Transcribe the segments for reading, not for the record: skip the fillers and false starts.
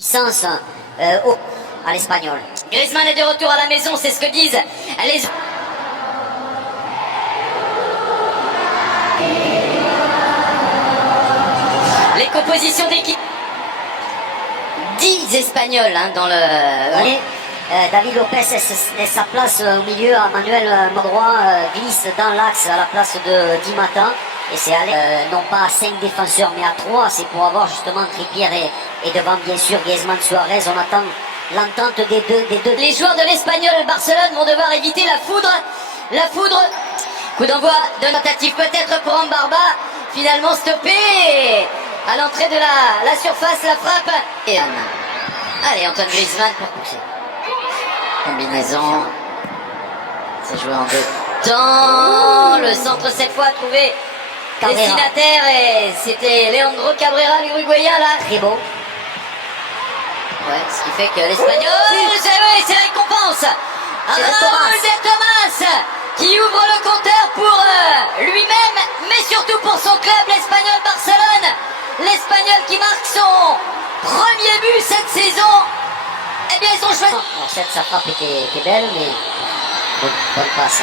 Puissance à l'Espagnol. Griezmann est de retour à la maison, c'est ce que disent les... Les compositions d'équipe. 10 Espagnols dans le... Allez, David Lopez laisse sa place au milieu. Manuel Mondroit glisse dans l'axe à la place de Di Matteo. Et c'est non pas à 5 défenseurs mais à 3. C'est pour avoir justement Trippier et devant bien sûr Griezmann, Suarez. On attend l'entente des deux. Les joueurs de l'Espagnol Barcelone vont devoir éviter la foudre. La foudre. Coup d'envoi de tentative peut-être pour Ambarba. Finalement stoppé. À l'entrée de la surface, la frappe. Et allez, Antoine Griezmann pour pousser. Combinaison. C'est joué en deux temps. Le centre cette fois a trouvé destinataire et c'était Leandro Cabrera, l'Uruguayen là. Très beau. Ouais, ce qui fait que l'Espagnol, c'est récompense. Raúl de Tomás qui ouvre le compteur pour lui-même, mais surtout pour son club, l'Espagnol Barcelone. L'Espagnol qui marque son premier but cette saison. Eh bien, ils ont choisi. Sa frappe était belle, mais bonne passe.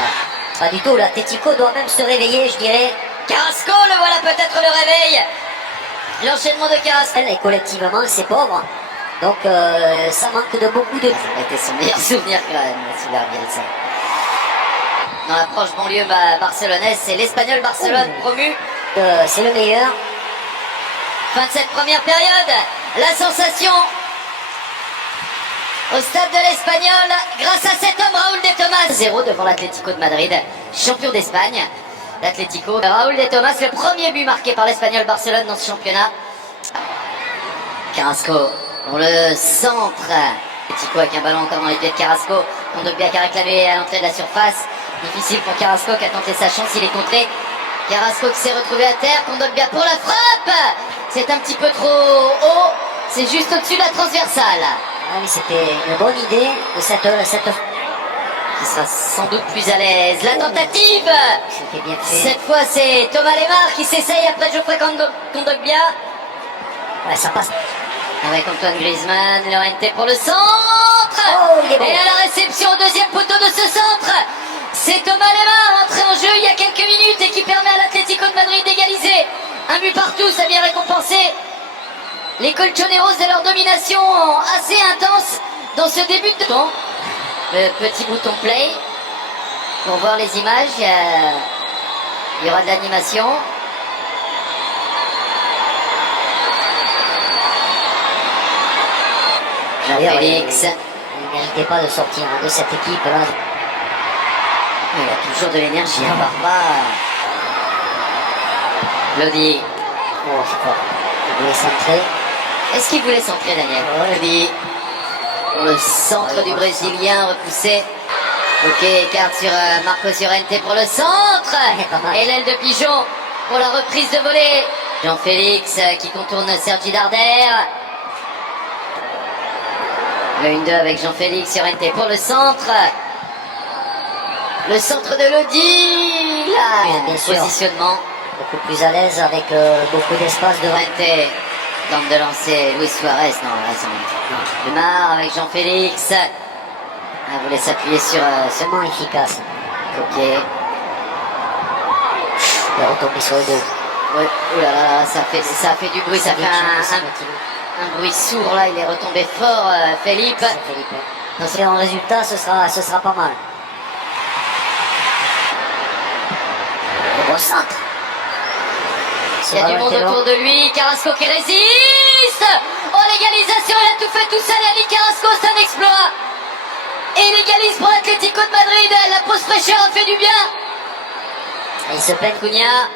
Pas du tout, l'Atlético doit même se réveiller, je dirais. Carrasco, le voilà peut-être le réveil. L'enchaînement de Carrasco. Et collectivement, c'est pauvre. Donc, ça manque de beaucoup de... Ça a été son meilleur souvenir quand même, Sylvain Bielsa. Dans l'approche banlieue barcelonaise, c'est l'Espagnol Barcelone promu. C'est le meilleur. Fin de cette première période, la sensation au stade de l'Espagnol, grâce à cet homme Raúl de Tomás. 0 devant l'Atlético de Madrid, champion d'Espagne. L'Atlético, Raúl de Tomás, le premier but marqué par l'Espagnol Barcelone dans ce championnat. Carrasco pour le centre. L'Atlético avec un ballon encore dans les pieds de Carrasco. Kondogbia qui a réclamé à l'entrée de la surface. Difficile pour Carrasco qui a tenté sa chance, il est contré. Carrasco qui s'est retrouvé à terre. Kondogbia pour la frappe. C'est un petit peu trop haut. C'est juste au-dessus de la transversale. Ah oui, c'était une bonne idée de cette... Qui sera sans doute plus à l'aise. La tentative. C'était bien fait. Cette fois, c'est Thomas Lemar qui s'essaye après Geoffrey Kondogbia. Ouais, ça passe. Avec Antoine Griezmann, Llorente pour le centre. Oh, il est bon. Et à la réception au deuxième poteau de ce centre, c'est Thomas Lemar entré en jeu il y a quelques minutes et qui permet à l'Atlético de Madrid d'égaliser. Un but partout, ça vient récompenser les colchoneros de leur domination assez intense dans ce début de temps. Le petit bouton play pour voir les images. Il y aura de l'animation. Jean-Félix. Il ne méritait pas de sortir de cette équipe-là. Il a toujours de l'énergie, Barba. Lodi. Oh, c'est fort. Il voulait centrer. Est-ce qu'il voulait centrer, Daniel? Lodi. Pour le centre du Brésilien, repoussé. Ok, écart sur Marcos Llorente pour le centre. Et l'aile de Pigeon pour la reprise de volée. Jean-Félix qui contourne Sergi Darder. Le 1-2 avec Jean-Félix Llorente pour le centre. Le centre de Lodi. Là, bien sûr. Positionnement. Beaucoup plus à l'aise avec beaucoup d'espace devant. Llorente tente de lancer Luis Suarez. Non, là, c'est Lemar avec Jean-Félix. Ah, voulait s'appuyer sur Seulement efficace. Ok. Il est retombé sur le dos. Ouais. Ouh là là, ça a fait du bruit, ça fait un bruit sourd là, il est retombé fort, Felipe. Donc c'est un résultat, ce sera pas mal. Le gros centre. Il y a du monde autour de lui, Carrasco qui résiste. Oh, l'égalisation, il a tout fait tout seul, Ali Carrasco, c'est un exploit. Et il égalise pour l'Atlético de Madrid, la pause fraîcheur a fait du bien. Et il se plaint. Cunha,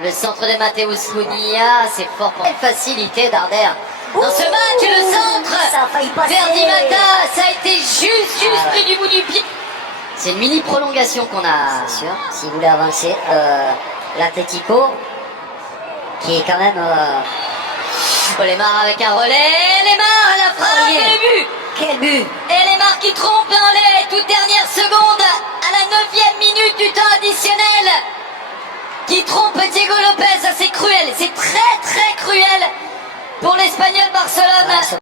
le centre de Mateus Cunha, c'est fort pour une facilité d'Arder. Dans ce match, le centre Ça a failli passer. vers Di Matteo, ça a été juste pris du bout du pied. C'est une mini prolongation qu'on a. C'est sûr, s'il voulait avancer, l'Atlético, qui est quand même... Lemar avec un relais, Lemar, la frappe et le but. Quel but! Et Lemar qui trompe dans les toutes dernières secondes, à la 9e minute du temps additionnel, qui trompe Diego Lopez, c'est cruel, c'est très cruel pour l'Espagnol Barcelone.